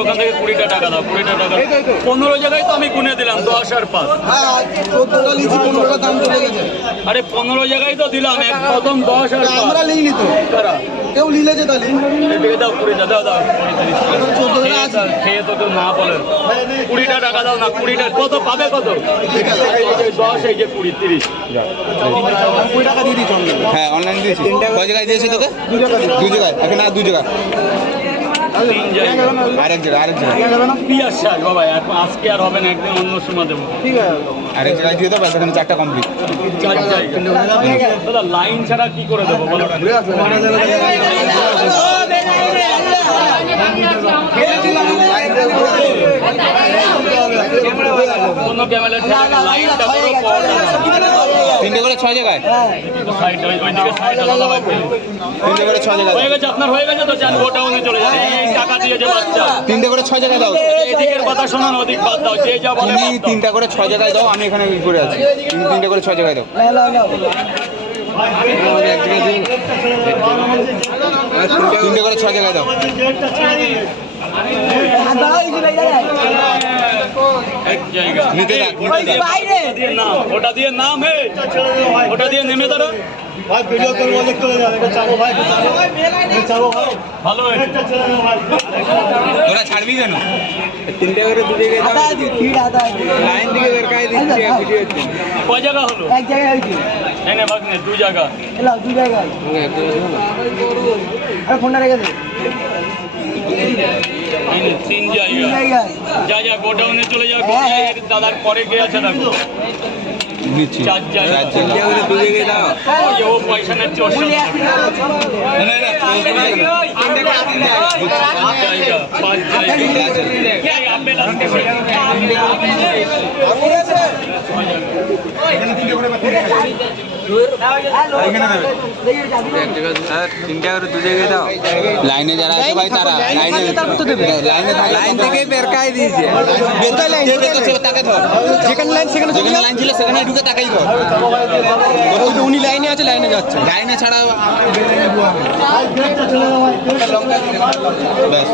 ওখান থেকে 20টা টাকা দাও, 20টা টাকা। 15 জায়গায় তো আমি গুনে দিলাম 10 আর 5। আরে 15 জায়গায় তো দিলাম, এক প্রথম 10 আর 5। আমরা লিখলি তো, কেউ লিখেছে তাহলে দাও 20টা দাও, দাও খেয়ে তো কেউ না বলে। 20টা টাকা দাও না, 20টা কত পাবে কত? 10 এই যে 20 30 20 টাকা দিয়ে দিচ্ছ। হ্যাঁ অনলাইন দিয়েছি। কয় জায়গায় দিয়েছি তোকে? 2 জায়গায়। এখন আর 2 জায়গা, 3 জায়গা আরেক জায়গায় পিয়ার শাক বাবা। এখন আজকে আর হবে না, একদিন অন্য সময় দেবো। ঠিক আছে, আরেক জায়গায় দিয়ে দেবো। এখানে 4টা কমপ্লিট। 4 জায়গা দাদা, লাইন ছাড়া কি করে দেবো বলো? কোনো ক্যামেরা লাইনটা পুরো পড়। 3টে করে 6 জায়গায়। সাইড ওইদিকে সাইড আলাদা হবে। 3টে করে 6 জায়গায়। হয়ে গেছে আপনার, হয়ে গেছে তো যান গোটাউনে চলে যান। এই টাকা দিয়ে যে বাচ্চা 3টে করে 6 জায়গায় দাও। এদিকের কথা শোনান, ওদিক বাদ দাও, যে যা বলে তুমি বাদ দাও। 3টা করে 6 জায়গায় দাও, আমি এখানে ঘুরে আছি। তুমি 3টে করে 6 জায়গায় দাও। 3টে করে 6 জায়গায় দাও। এক জায়গা নিতে থাক, নিতে থাক। ওটা দিয়ে নাম, হে ওটা দিয়ে নেমে দাঁড়া। ভাই ভিডিও করবো, দেখতে যাবে এটা চাবো ভাই, চাবো ভাই, ভালো হয়েছে। তোরা ছাড়বি কেন? 3টে করে 2 জায়গায় লাইন দিকে দরকার দিচ্ছে ভিডিও হচ্ছে। কয় জায়গা হলো? এক জায়গায় হয়েছে, এনে ভাগ্নে 2 জায়গা। এলাও 2 জায়গায়। আরে ফোনটা রেখে দে। এনে 3 জায়গা। জায়গায় যা যা গোডাউনে চলে যা। দাদার পরে কে আছে দেখো। নিচ্ছি। 4 জায়গা। 3টে করে 2 জায়গায় দাও। ওই যে ও পয়সা নিচ্ছে ওর সাথে। 5 জায়গা, 5 জায়গা। এই আপেল আসছে। লাইনে যারা আছে ভাই, তারা লাইনে লাইন থেকে বেরকাই দিয়েছে। তাকে ধর, যেখানে লাইন সেখানে যেখানে লাইন ছিল সেখানে ঢুকে তাকাই ধর। ওই যে উনি লাইনে আছে, লাইনে যাচ্ছে। লাইনে ছাড়া ব্যাস।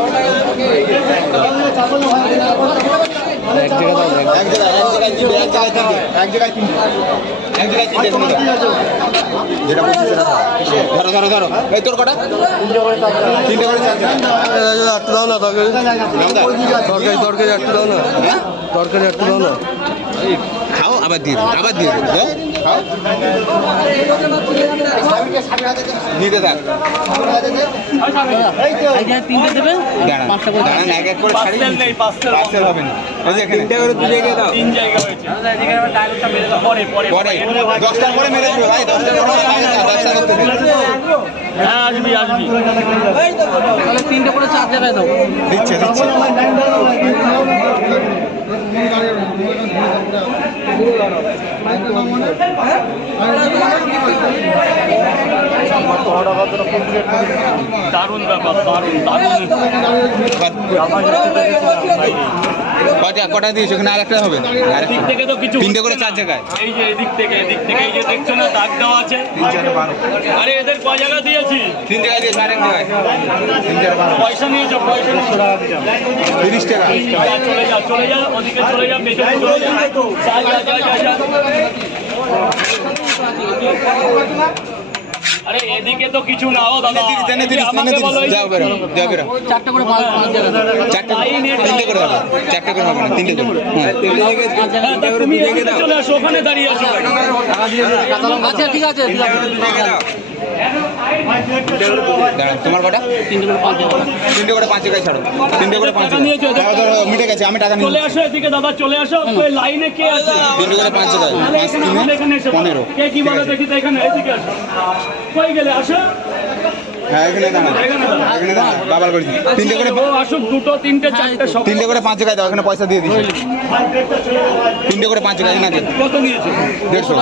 এক জায়গায় দিবে, এক জায়গায় তিনটে, এক জায়গায় তিনটে, এক জায়গায় তিনটে করে দাও। যেটা বলছি সেটা দাও। ধরো ধরো ধরো। এই তোর কটা? 3টে করে 4 জায়গায়। একটু দাও না তরকারি, তরকারি একটু দাও না, তরকারি একটু দাও না। এই খাও, আবার দিয়ে দিও, আবার দিয়ে দিও। দাও, খাও। নিতে থাক। তিনটে দেবে, দাঁড়ান, দাঁড়ান, এক এক করে ছাড়িয়ে পার্সেল নেই, দিচ্ছি। পার্সেল পার্সেল হবে না। ওই যে এখানে 3টে করে 2 জায়গায় দাও। 3 জায়গা হয়েছে। পরে পরে পরে 10টার পরে মেরে দেবে ভাই, 10টার পরে ব্যবসা করতে দিন। হ্যাঁ আসবি আসবি। তাহলে 3টে করে 4 জায়গায় দাও। দিচ্ছে দিচ্ছে। দারুণ ব্যাপার, দারুণ দারুণ। কটা দিয়েছো? ওখানে আরেকটা হবে। এদিক থেকে তো কিছু 3টে করে 4 জায়গায়। এই যে এদিক থেকে এই যে দেখছো না দাগ দেওয়া আছে। 3 4 12। আরে এদের কয় জায়গা দিয়েছি? 3 জায়গায় দিয়েছো, আরেক জায়গায় 3 4 12। পয়সা নিয়েছো, পয়সা নিয়েছো। 30 টাকা। চলে যা চলে যা, ওদিকে চলে যা, পেছনে চলে যা। যা। আরে এদিকে তো কিছু না, ও দাদা আমাকে বলো। যাও বেরো, যাও বেরো। 4টে করে 5 জায়গায় দাও। 3টে করে হবে। 4টে করে হবে না, 3টে করে। হ্যাঁ। তুমি এদিকে চলে আসো, ওখানে দাঁড়িয়ে আছো। আচ্ছা ঠিক আছে, ঠিক আছে। দাঁড়াও, তোমার কটা? 3টে করে 5 জায়গায়। 3টে করে 5 জায়গায় ছাড়ো। 3টে করে 5 জায়গায়। দাও, ধরো, মিটে গেছে, আমি টাকা নিই। চলে আসো এদিকে দাদা, চলে আসো। ওই লাইনে কে আছে? 3টে করে 5 জায়গায়। তাহলে 5 এখানে আমাদের এখানে 3 এসে 15। কে কি বলে দেখি তো, এখানে এদিকে আসো। কই গেলে আসো। হ্যাঁ, এখানে দাঁড়া, এখানে দাঁড়া, বাবার বাড়ি। 3টে করে ও আসুক, 2, 3, 4 সব। 3টে করে 5 জায়গায় দাও, এখানে পয়সা দিয়ে দিচ্ছি। 3টে করে 5 জায়গায় না দিন। কত নিয়েছে? 150।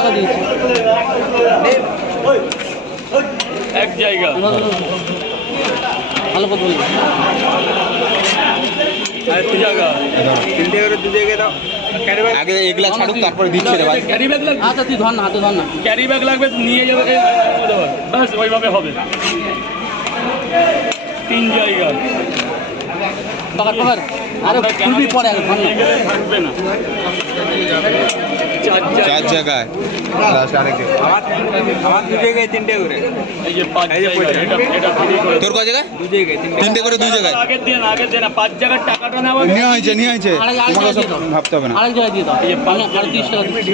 এক জায়গা। ভালো কথা বলি। আর 2 জায়গা। 3টে করে 2 জায়গায় দাও। আগে এগুলা ছাড়ুক, তারপরে দিচ্ছে রে ভাই। ক্যারি ব্যাগ লাগবে? আচ্ছা তুই ধর না, হাতে ধর না। ক্যারি ব্যাগ লাগবে, নিয়ে যাবে। ব্যাস ওইভাবে হবে। 3 জায়গা। পকেট পকেট আরে খুলবি পরে আগে ধর না। থাকবে না চার জায়গায় লাস্ট আরেক এই যে 5 জায়গায় এটা ফ্রি করে তোর কয় জায়গায় তিনটে করে দুই জায়গায় আগের দিন না 5 জায়গার টাকাটা নেওয়া নিয়ে হয়েছে আরেক তোমাকে জায়গায় সব দিয়ে দাও। ভাবতে হবে না আরেক জায়গায় দিয়ে দাও আমি 30 টাকা দিচ্ছি।